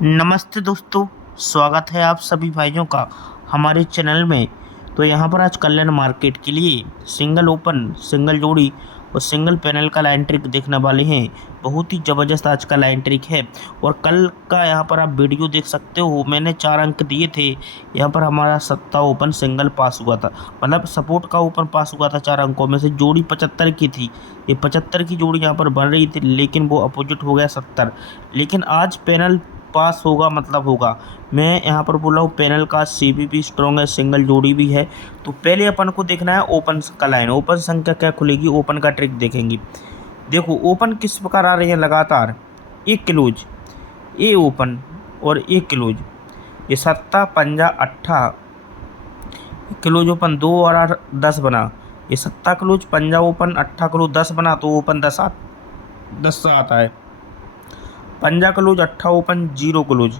नमस्ते दोस्तों। स्वागत है आप सभी भाइयों का हमारे चैनल में। तो यहाँ पर आज कल्याण मार्केट के लिए सिंगल ओपन, सिंगल जोड़ी और सिंगल पैनल का लाइन ट्रिक देखने वाले हैं। बहुत ही ज़बरदस्त आज का लाइन ट्रिक है। और कल का यहाँ पर आप वीडियो देख सकते हो, मैंने 4 अंक दिए थे। यहाँ पर हमारा सत्ता ओपन सिंगल पास हुआ था, मतलब सपोर्ट का ओपन पास हुआ था 4 अंकों में से। जोड़ी 75 की थी, ये 75 की जोड़ी यहाँ पर बन रही थी, लेकिन वो अपोजिट हो गया 70। लेकिन आज पैनल पास होगा, मतलब होगा। मैं यहाँ पर बोल रहा हूँ पैनल का सीबीपी स्ट्रॉन्ग है, सिंगल जोड़ी भी है। तो पहले अपन को देखना है ओपन का लाइन, ओपन संख्या क्या खुलेगी, ओपन का ट्रिक देखेंगे। देखो ओपन किस प्रकार आ रही है लगातार, एक क्लोज, ए ओपन और एक क्लोज। ये सत्ता पंजा अट्ठा, क्लोज ओपन 2 और 8 10 बना। ये सत्ता क्लोज, पंजा ओपन, अट्ठा क्लोज 10 बना, तो ओपन 10 आता है। पंजा क्लोज, अट्ठा ओपन, जीरो क्लोज,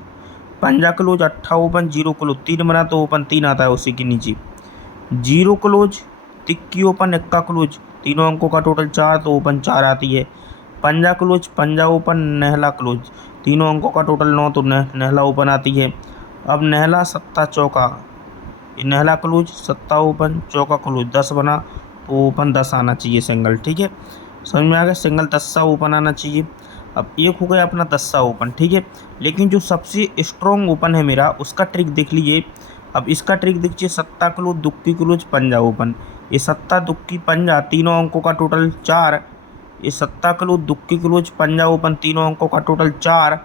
पंजा क्लोज, अट्ठा ओपन, जीरो क्लोज, 3 बना तो ओपन 3 आता है उसी के नीचे। जीरो क्लोज, तिक्की ओपन, इक्का क्लोज, तीनों अंकों का टोटल 4 तो ओपन 4 आती है। पंजा क्लोज, पंजा ओपन, नहला क्लोज, तीनों अंकों का टोटल 9 तो नहला ओपन आती है। अब नहला सत्ता चौका, ये नहला क्लोज, सत्ता ओपन, चौका क्लोज, 10 बना तो ओपन 10 आना चाहिए सिंगल। ठीक है, समझ में आ गया, सिंगल 10 ओपन आना चाहिए। अब एक हो गया अपना 10 ओपन, ठीक है। लेकिन जो सबसे स्ट्रॉन्ग ओपन है मेरा, उसका ट्रिक देख लीजिए। अब इसका ट्रिक देखिए, सत्ता क्लोज, दुक्की क्लोज, पंजा ओपन। ये सत्ता दुक्की पंजा, तीनों अंकों का टोटल 4। ये सत्ता क्लोज, दुक्की क्लोज, पंजा ओपन, तीनों अंकों का टोटल 4।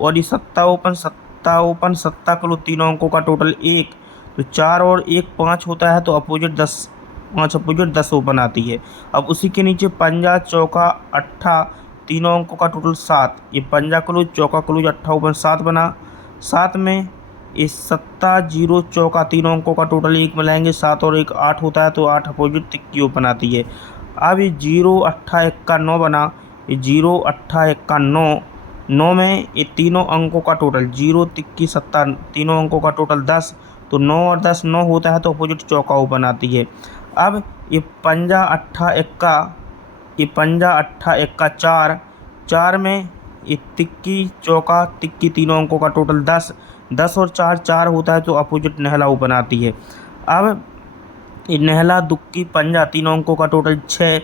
और ये सत्ता ओपन, सत्ता ओपन, सत्ता क्लोज, तीनों अंकों का टोटल 1। तो 4 और 1 5 होता है, तो अपोजिट 10, 5 अपोजिट 10 ओपन आती है। अब उसी के नीचे पंजा चौका अट्ठा, तीनों अंकों का टोटल 7। ये पंजा क्लोज, चौका क्लोज, अट्ठा ओपन 7 बना। 7 में इस सत्ता जीरो चौका, तीनों अंकों का टोटल 1 मिलाएंगे, 7 और 1 8 होता है, तो 8 अपोजिट तिक्की ओपन आती है। अब ये जीरो अट्ठा इक्का 9 बना। ये जीरो अट्ठा इक्का 9, 9 में ये तीनों अंकों का टोटल, जीरो तिक्की सत्ता, तीनों अंकों का टोटल 10, तो 9 और 10 9 होता है, तो अपोजिट चौका ओपन आती है। अब ये पंजा अट्ठा इक्का, ये पंजा अट्ठा इक्का 4, 4 में ये तिक्की चौका तिक्की, तीनों अंकों का टोटल 10, 10 और 4 4 होता है, तो अपोजिट नहला ओपन आती है। अब ये नहला दुक्की पंजा, तीनों अंकों का टोटल 6।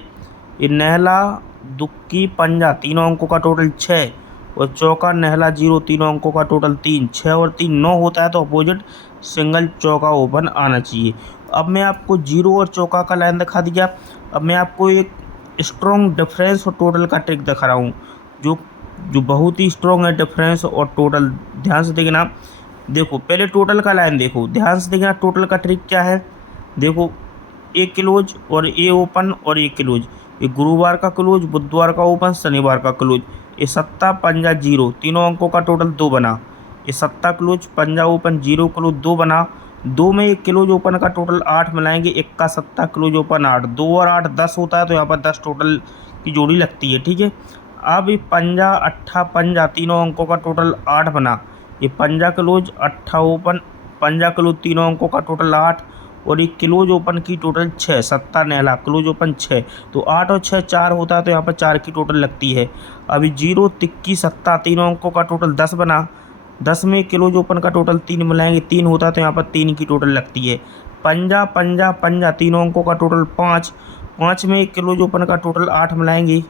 ये नहला दुक्की पंजा, तीनों अंकों का टोटल 6 और चौका नहला जीरो, तीनों अंकों का टोटल 3, 6 और 3 9 होता है, तो अपोजिट सिंगल चौका ओपन आना चाहिए। अब मैं आपको जीरो और चौका का लाइन दिखा दिया। अब मैं आपको एक स्ट्रॉन्ग डिफरेंस और टोटल का ट्रिक दिखा रहा हूँ, जो जो बहुत ही स्ट्रॉन्ग है डिफरेंस और टोटल। ध्यान से देखना। देखो पहले टोटल का लाइन देखो, ध्यान से देखना टोटल का ट्रिक क्या है। देखो एक क्लोज और ए ओपन और एक क्लोज, ये गुरुवार का क्लोज, बुधवार का ओपन, शनिवार का क्लोज। ये सत्ता पंजा जीरो, तीनों अंकों का टोटल 2 बना। ये सत्ता क्लोज, पंजा ओपन, जीरो क्लोज, 2 बना। 2 में एक क्लोज ओपन का टोटल 8 मिलाएंगे, इक्का सत्ता क्लोज ओपन 8, 2 और 8 10 होता है, तो यहाँ पर 10 टोटल की जोड़ी लगती है। ठीक है। अब ये पंजा अट्ठा पंजा, तीनों अंकों का टोटल 8 बना। ये पंजा क्लोज, अट्ठा ओपन, पंजा क्लोज, तीनों अंकों का टोटल 8 और एक क्लोज ओपन की टोटल 6, सत्ता नहला क्लोज ओपन 6, तो 8 और 6 4 होता है, तो यहाँ पर 4 की टोटल लगती है। अभी जीरो तिक्की सत्ता, तीनों अंकों का टोटल 10 बना। 10 में क्लोज ओपन का टोटल 3 मिलाएंगे, 3 होता है, तो यहाँ पर 3 की टोटल लगती है। पंजा पंजा पंजा, तीनों अंकों का टोटल 5, 5 में क्लोज ओपन का टोटल 8 मिलाएंगे,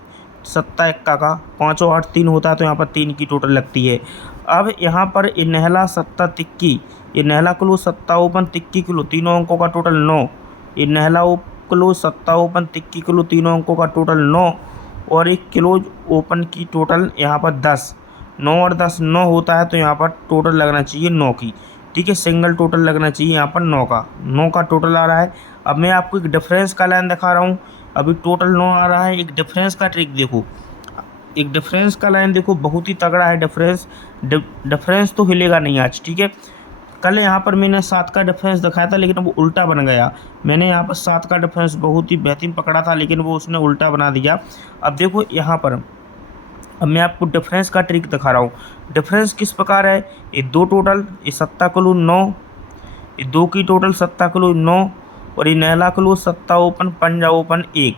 सत्ता इक्का का, 5 और 8 3 होता है, तो यहाँ पर 3 की टोटल लगती है। अब यहाँ पर ये नहला सत्ता तिक्की, ये नहला क्लोज, सत्ता ओपन, तिक्की क्लोज, तीनों अंकों का टोटल 9। ये नहला क्लोज, सत्ता ओपन, तिक्की क्लोज, तीनों अंकों का टोटल 9 और एक क्लोज ओपन की टोटल यहाँ पर 10, 9 और 10 9 होता है, तो यहाँ पर टोटल लगना चाहिए 9 की। ठीक है, सिंगल टोटल लगना चाहिए यहाँ पर 9 का टोटल आ रहा है। अब मैं आपको एक डिफरेंस का लाइन दिखा रहा हूँ। अभी टोटल 9 आ रहा है, एक डिफरेंस का ट्रिक देखो। एक डिफरेंस का लाइन देखो, बहुत ही तगड़ा है डिफरेंस। डिफरेंस तो हिलेगा नहीं आज। ठीक है, कल यहाँ पर मैंने 7 का डिफरेंस दिखाया था, लेकिन वो उल्टा बन गया। मैंने यहाँ पर 7 का डिफरेंस बहुत ही बेहतरीन पकड़ा था, लेकिन वो उसने उल्टा बना दिया। अब देखो यहाँ पर, अब मैं आपको डिफरेंस का ट्रिक दिखा रहा हूँ। डिफरेंस किस प्रकार है, ये 2 टोटल, ये सत्ता क्लोज 9, ये 2 की टोटल सत्ता क्लोज 9 और ये नहला क्लोज, सत्ता ओपन, पंजा ओपन 1।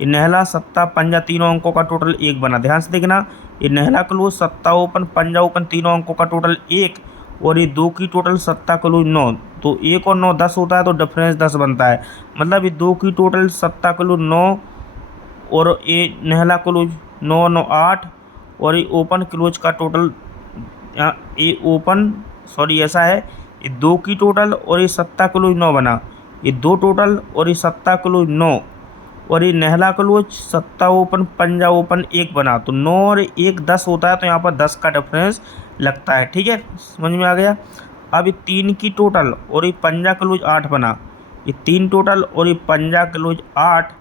ये नहला सत्ता पंजा, तीनों अंकों का टोटल 1 बना। ध्यान से देखना, ये नहला क्लोज, सत्ता ओपन, पंजा ओपन, तीनों अंकों का टोटल 1 और ये 2 की टोटल सत्ता क्लोज 9। तो 1 और 9 10 होता है, तो डिफरेंस 10 बनता है। मतलब ये 2 की टोटल सत्ता क्लोज 9 और ये नहला क्लोज 9 9 8 और ये ओपन क्लोज का टोटल ये ओपन सॉरी ऐसा है, ये 2 की टोटल और ये सत्ता क्लोज 9 बना, ये 2 टोटल और ये सत्ता क्लोज 9 और ये नहला क्लोज सत्ता ओपन पंजा ओपन 1 बना। तो 9 और 1 10 होता है, तो यहाँ पर 10 का डिफरेंस लगता है। ठीक है, समझ में आ गया। अब ये 3 की टोटल और ये पंजा क्लोज 8 बना, ये 3 टोटल और ये पंजा क्लोज 8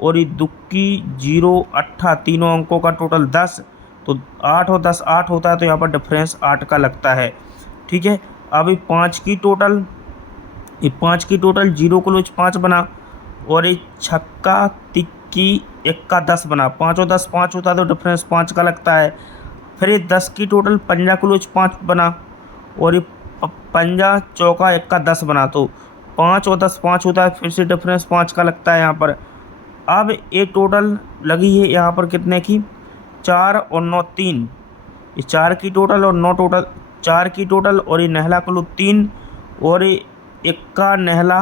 और ये दुक्की 0 8 तीनों अंकों का टोटल 10। तो 8 और 10 8 होता है, तो यहाँ पर डिफरेंस 8 का लगता है। ठीक है, अब ये 5 की टोटल, ये 5 की टोटल 0 क्लोज 5 बना और ये छक्का तिक्की 1 का 10 बना। 5 और 10 5 होता है, तो डिफरेंस 5 का लगता है। फिर ये 10 की टोटल पंजा क्लोज 5 बना और ये पंजा चौका 1 का 10 बना। तो 5 और 10 5 होता है, फिर से डिफरेंस 5 का लगता है यहाँ पर। अब ये टोटल लगी है यहाँ पर कितने की, 4 और 9 3, ये 4 की टोटल और 9 टोटल, 4 की टोटल और ये नहला क्लोज 3 और ये 1 का नहला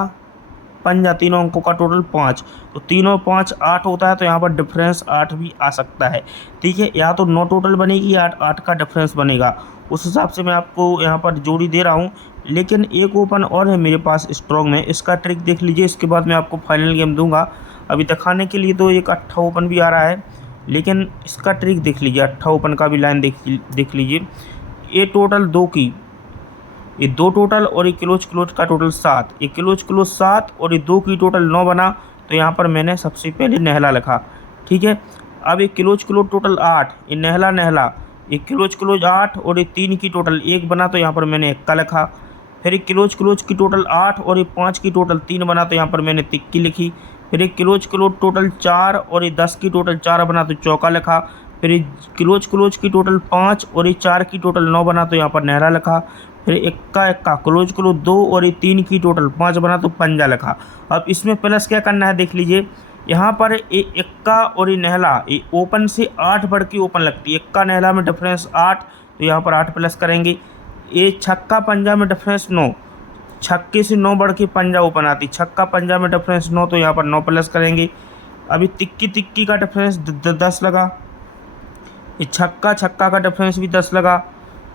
पंजा तीनों अंकों का टोटल 5। तो तीनों 5 8 होता है, तो यहाँ पर डिफरेंस 8 भी आ सकता है। ठीक है, या तो 9 टोटल बनेगी या 8 का डिफरेंस बनेगा, उस हिसाब से मैं आपको यहाँ पर जोड़ी दे रहा हूँ। लेकिन एक ओपन और है मेरे पास स्ट्रॉन्ग में, इसका ट्रिक देख लीजिए, इसके बाद मैं आपको फाइनल गेम दूंगा। अभी दिखाने के लिए तो एक 8 ओपन भी आ रहा है, लेकिन इसका ट्रिक देख लीजिए, 8 ओपन का भी लाइन देख लीजिए। ये टोटल 2 की, ये 2 टोटल और ये क्लोज क्लोज का टोटल 7, ये क्लोज क्लोज 7 और ये 2 की टोटल 9 बना। तो यहाँ पर मैंने सबसे पहले नहला लिखा। ठीक है, अब ये क्लोज क्लोज टोटल 8, ये नहला नहला, ये क्लोज क्लोज 8 और ये 3 की टोटल 1 बना। तो यहाँ पर मैंने 1 का लिखा। फिर ये क्लोज क्लोज की टोटल 8 और ये 5 की टोटल 3 बना। तो यहाँ पर मैंने तिक्की लिखी। फिर ये क्लोज क्लोज टोटल 4 और ये 10 की टोटल 4 बना, तो चौका लिखा। फिर ये क्लोज क्लोज की टोटल 5 और ये 4 की टोटल 9 बना। तो यहाँ पर नहला लिखा। फिर 1 का क्लोज क्लोज 2 और ये 3 की टोटल 5 बना, तो पंजा लिखा। अब इसमें प्लस क्या करना है देख लीजिए, यहाँ पर ये 1 का और ये नहला, ये ओपन से 8 बढ़ के ओपन लगती है। 1 का नहला में डिफरेंस 8, तो यहाँ पर 8 प्लस करेंगे। ये छक्का पंजा में डिफरेंस 9, छक्के से 9 बढ़ के पंजा ओपन आती, छक्का पंजा में डिफरेंस 9, तो यहाँ पर 9 प्लस करेंगे। अभी तिक्की तिक्की का डिफरेंस 10 लगा, ये छक्का छक्का का डिफरेंस भी 10 लगा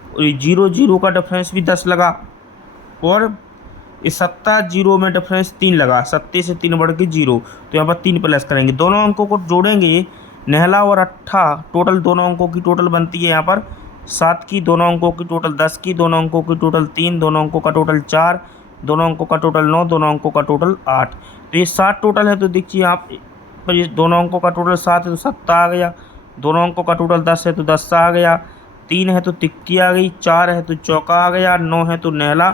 और ये 0 0 का डिफरेंस भी 10 लगा और ये सत्ता 0 में डिफरेंस 3 लगा, सत्ते से 3 बढ़ के 0, तो यहाँ पर 3 प्लस करेंगे। दोनों अंकों को जोड़ेंगे, नहला और 8 टोटल दोनों अंकों की टोटल बनती है यहाँ पर 7 की, दोनों अंकों की टोटल 10 की, दोनों अंकों की टोटल 3, दोनों अंकों का टोटल 4, दोनों अंकों का टोटल 9, दोनों अंकों का टोटल 8। तो ये 7 टोटल है। तो देखिए आप पर ये दोनों अंकों का टोटल 7 है, तो सत्ता आ गया। दोनों अंकों का टोटल 10 है, तो 10 आ गया। 3 है तो तिक्की आ गई, 4 है तो चौका आ गया, 9 है तो नहला।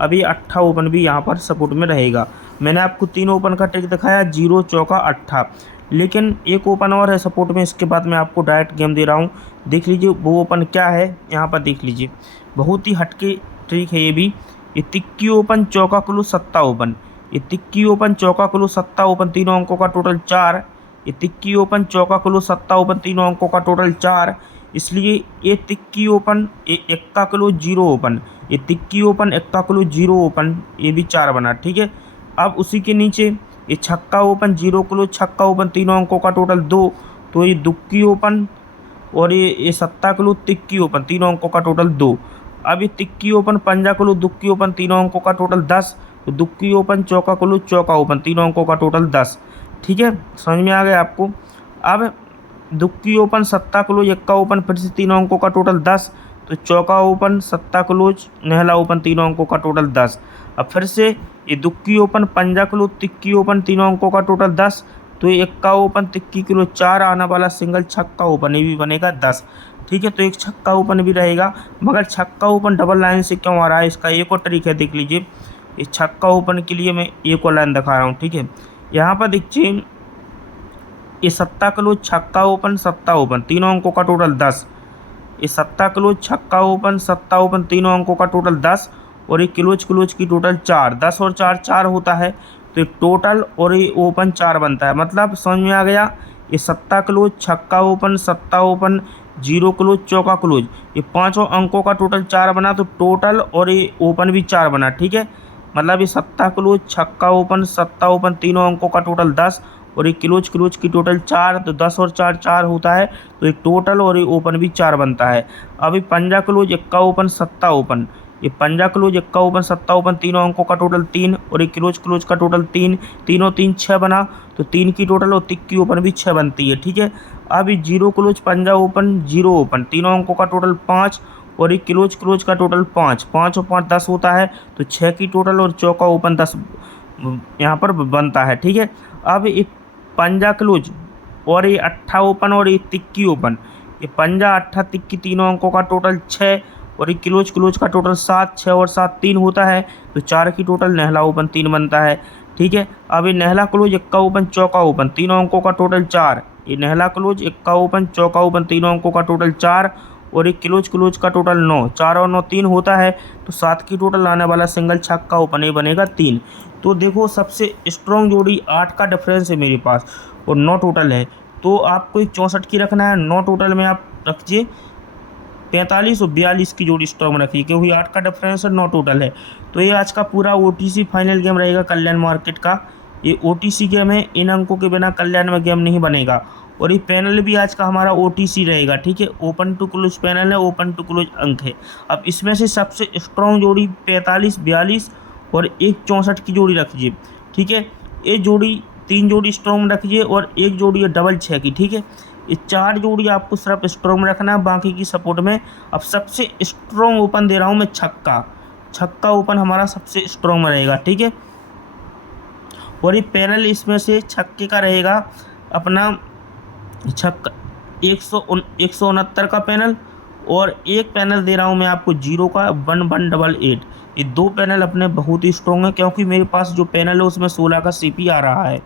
अभी 8 ओपन भी यहाँ पर सपोर्ट में रहेगा। मैंने आपको 3 ओपन का ट्रिक दिखाया, 0 चौका 8, लेकिन एक ओपन और है सपोर्ट में, इसके बाद मैं आपको डायरेक्ट गेम दे रहा हूँ। देख लीजिए वो ओपन क्या है, यहाँ पर देख लीजिए, बहुत ही हटके ट्रिक है ये भी। ये तिक्की ओपन चौका क्लोज सत्ता ओपन, ये तिक्की ओपन चौका क्लोज सत्ता ओपन, तीनों अंकों का टोटल 4। ये तिक्की ओपन चौका क्लोज सत्ता ओपन, तीनों अंकों का टोटल 4, इसलिए ये तिक्की ओपन, ये 1 का क्लोज 0 ओपन, ये तिक्की ओपन 1 का क्लोज 0 ओपन, ये भी 4 बना। ठीक है, अब उसी के नीचे ये छक्का ओपन 0 क्लोज छक्का ओपन, तीनों अंकों का टोटल 2, तो ये दुक्की ओपन और ये सत्ता क्लोज तिक्की ओपन, तीनों अंकों का टोटल 2। अब ये तिक्की ओपन पंजा क्लोज दुक्की ओपन, तीनों अंकों का टोटल 10, तो दुक्की ओपन चौका क्लोज चौका ओपन, तीनों अंकों का टोटल 10। ठीक है, समझ में आ गया आपको। अब दुक्की ओपन सत्ता क्लोज 1 का ओपन, फिर से तीनों अंकों का टोटल 10, तो चौका ओपन सत्ता क्लोज नहला ओपन, तीनों अंकों का टोटल 10। अब फिर से ये दुक्की ओपन पंजा क्लोज तिक्की ओपन, तीनों अंकों का टोटल 10, तो ये 1 का ओपन तिक्की क्लोज 4 आना वाला सिंगल छक्का ओपन, ये भी बनेगा 10। ठीक है, तो एक छक्का ओपन भी रहेगा, मगर छक्का ओपन डबल लाइन से क्यों आ रहा है, इसका एक और ट्रिक है, देख लीजिए। इस छक्का ओपन के लिए मैं एक और लाइन दिखा रहा हूँ। ठीक है, यहाँ पर देखिए ये सत्ता क्लोज छक्का ओपन सत्ता ओपन, तीनों अंकों का टोटल 10, ये सत्ता क्लोज छक्का ओपन सत्ता ओपन, तीनों अंकों का टोटल 10 और ये क्लोज क्लोज की टोटल 4, 10 और 4 4 होता है, तो ये टोटल और ये ओपन 4 बनता है। मतलब समझ में आ गया, ये सत्ता क्लोज छक्का ओपन सत्ता ओपन जीरो क्लोज, चौका क्लोज, ये पांचों अंकों का टोटल 4 बना, तो टोटल और ये ओपन भी 4 बना। ठीक है, मतलब ये सत्ता क्लोज, छक्का ओपन, सत्ता ओपन, तीनों अंकों का टोटल 10 और ये क्लोज क्लोज की टोटल 4, तो 10 और 4 4 होता है, तो एक टोटल और ये ओपन भी 4 बनता है। अभी पंजा क्लोज, इक्का ओपन, सत्ता ओपन, ये पंजा क्लोज, इक्का ओपन, सत्ता ओपन, तीनों अंकों का टोटल 3 और एक क्लोज क्लोज का टोटल 3, तीनों 3 6 बना, तो 3 की टोटल और तिक्की ओपन भी 6 बनती है। ठीक है, अभी जीरो क्लोज, पंजा ओपन, जीरो ओपन, तीनों अंकों का टोटल 5 और एक क्लोज क्लोज का टोटल 5, 5 और 5 10 होता है, तो 6 की टोटल और चौका ओपन 10 यहाँ पर बनता है। ठीक है, अब ये पंजा क्लोज और ये अट्ठा ओपन और ये तिक्की ओपन, ये पंजा अट्ठा तिक्की तीनों अंकों का टोटल 6 और ये क्लोज क्लोज का टोटल 7, 6 और 7 3 होता है, तो 4 की टोटल नेहला ओपन 3 बनता है। ठीक है, अब ये नेहला क्लोज, इक्का ओपन, चौका ओपन, तीनों अंकों का टोटल 4, ये नेहला क्लोज, इक्का ओपन, चौका ओपन, तीनों अंकों का टोटल 4 और एक क्लोज क्लोज का टोटल 9, 4 और 9 3 होता है, तो 7 की टोटल आने वाला सिंगल छक्का ओपन ये बनेगा 3। तो देखो सबसे स्ट्रॉन्ग जोड़ी 8 का डिफरेंस है मेरे पास और 9 टोटल है, तो आपको एक 64 की रखना है, 9 टोटल में आप रखिए 45 और 42 की जोड़ी स्ट्रॉन्ग में रखिए, क्योंकि 8 का डिफरेंस है, 9 टोटल है। तो ये आज का पूरा OTC फाइनल गेम रहेगा कल्याण मार्केट का। ये OTC गेम है, इन अंकों के बिना कल्याण में गेम नहीं बनेगा। और ये पैनल भी आज का हमारा OTC रहेगा। ठीक है, ओपन टू क्लोज पैनल है, ओपन टू क्लोज अंक है। अब इसमें से सबसे स्ट्रॉन्ग जोड़ी 45 42 और एक 64 की जोड़ी रखिए। ठीक है, ये जोड़ी 3 जोड़ी स्ट्रॉन्ग में रखिए और एक जोड़ी है डबल 6 की। ठीक है, ये 4 जोड़ी आपको सिर्फ स्ट्रॉन्ग में रखना है, बाकी की सपोर्ट में। अब सबसे स्ट्रॉन्ग ओपन दे रहा हूँ मैं छक्का, छक्का ओपन हमारा सबसे स्ट्रॉन्ग में रहेगा। ठीक है, और ये पैनल इसमें से छक्के का रहेगा अपना छक्का 169 का पैनल, और एक पैनल दे रहा हूँ मैं आपको जीरो का 1188। ये 2 पैनल अपने बहुत ही स्ट्रॉन्ग है, क्योंकि मेरे पास जो पैनल है उसमें 16 का CP आ रहा है।